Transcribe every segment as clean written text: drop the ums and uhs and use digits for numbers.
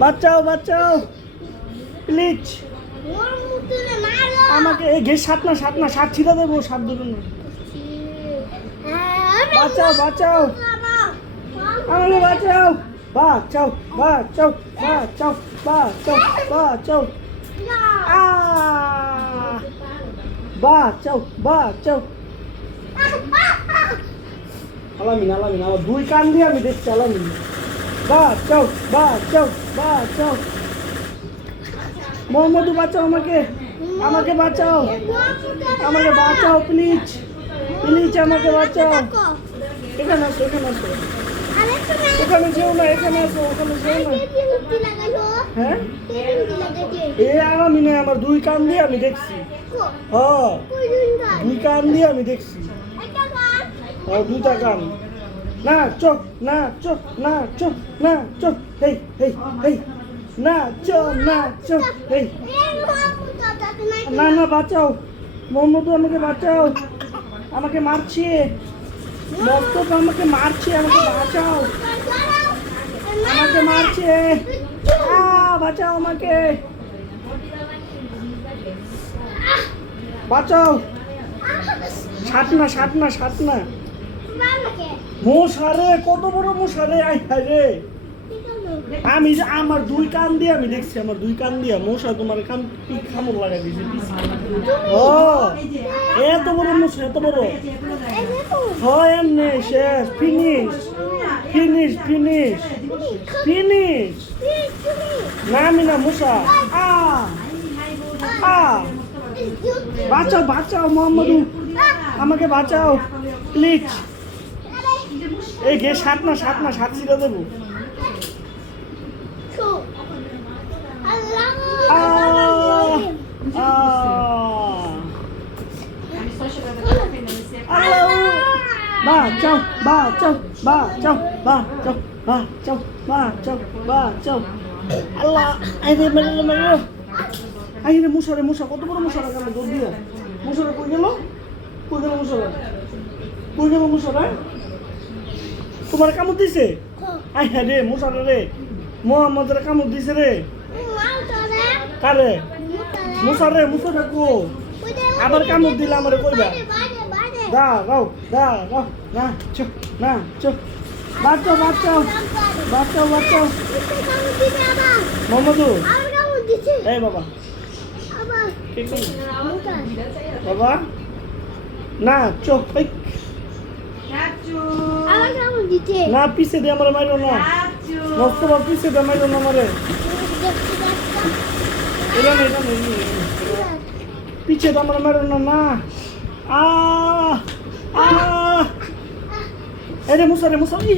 বাঁচাও বাঁচাও প্লিজ আমাকে এই ঘের সাত ছিঁড়া দেবো, সাত দেবো না। বাঁচাও বাঁচাও আমাকে বাঁচাও বাঁচাও বাঁচাও বাঁচাও বাঁচাও বাঁচাও বাঁচাও বাঁচাও। আলামিন আলামিন আমার দুই কান দিয়ে আমি দেখছি। আলামিন বাঁচাও বাঁচাও বাঁচাও। মোহাম্মদ বাঁচাও আমাকে, আমাকে বাঁচাও, আমাকে বাঁচাও প্লিজ প্লিজ আমাকে বাঁচাও। এখানে আসো, এখানে আসো, ওখানে যেও না, এখানে আসো, ওখানে যেও না। হ্যাঁ এ আলামিনে আমার দুই কান দিয়ে আমি দেখছি। হ্যাঁ দুই কান দিয়ে আমি দেখছি। দুইটা কান। না চোখ, না চোখ, না চোখ, না চোখ, হেই হেই হেই, না চোখ, না চোখ, হেই। না না বাঁচাও মোহাম্মদ, আমাকে বাঁচাও, আমাকে মারছে মস্তক, আমাকে মারছে, আমাকে বাঁচাও, আমাকে মারছে, বাঁচাও আমাকে, বাঁচাও। সাত না মশারে, কত বড় মশারে, আই হায় রে। আমি আমার দুই কান দিয়ে আমি দেখছি, আমার দুই কান দিয়ে মশা তোমার কান কামড় লাগাই দিয়েছে। ও এত বড় মশা, এত বড়। হয় এমনি শেষ, ফিনিশ ফিনিশ ফিনিশ ফিনিশ। না আমি না মশা। বাঁচাও বাঁচাও মোহাম্মদ, আমাকে বাঁচাও প্লিজ। এই গে সাত ছিঁড়ে দেবো। বাঁচাও বাঁচাও বাঁচাও বাঁচাও বাঁচাও বাঁচাও বাঁচাও। আল্লাহ আইরে মেরে মেরে, আইরে মশারে, মশা কত বড় মশারা গেল দৌড় দিয়ে। মশারা কই গেল, কই গেল মশারা, কই গেল মশারা? তোমার কামড় দিছে? আই হ্যাঁ রে মশারা রে, মোহাম্মদের কামড় দিছে রে। কারে? মশারে, মশা থাকো। আবার কামড় দিলে আমারে কইবা। দা রাও না চুপ না চুপ। বাঁচাও বাঁচাও বাঁচাও বাঁচাও। মোহাম্মদু এই বাবা, বাবা না চোখ না, পিছে দিয়ে আমার মাইরো না, মস্ত পিছে দিয়ে মাইরো না আমারে। পিছে দিয়ে আমার মাইরো না। না এই রে মশারে, মশারে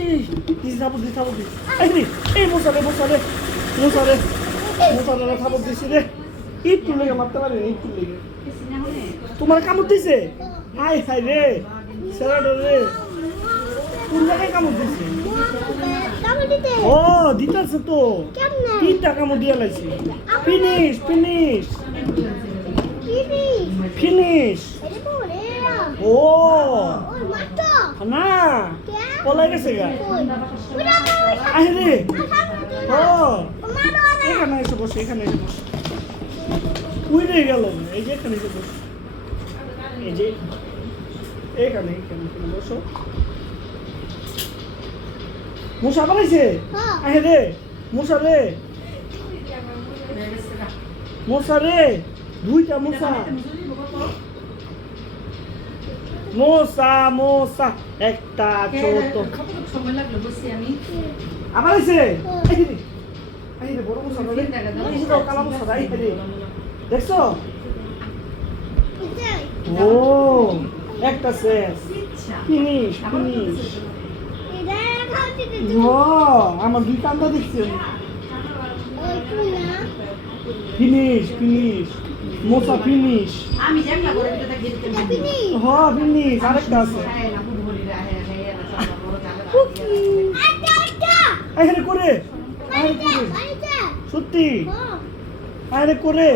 থাপড় দি। এই মশারে থাপড় দিছি রে। একটু লেগে মারতে পারি, একটু লেগে। তোমার কামড় দিছে? হাই হাই রে সেরাডো রে, কোন জায়গায় কামড় দিছে? ও দিতেছে তো, তিনটা কামড় দিয়ে লাইছি। Finish finish finish. ও না পলাই গেছে গা। আরে ও এখানে এসে বসে, এখানে এসে বসে। উইরে গেল, এই যে এখানে এসে বসে, এই যে এখানে বসো। মশা বানাইছে? আহে রে মশা রে, মশা রে, দুইটা মশা। মশা একটা ছোট। আবার আইছে? আই রে বড় মশা রে, এই যে কালা মশা আই রে, দেখছো? ও একটা শেষ, ফিনিশ ফিনিশ। ও আমার দুই কান্দা দেখছি। ফিনিশ ফিনিশ মশা ফিনিশ। আমি যেটা করে এটা গিরতে পারি। হ্যাঁ ফিনিশ, আরেকটা আছে। আরে করে, আরে করে সত্যি, আরে করে।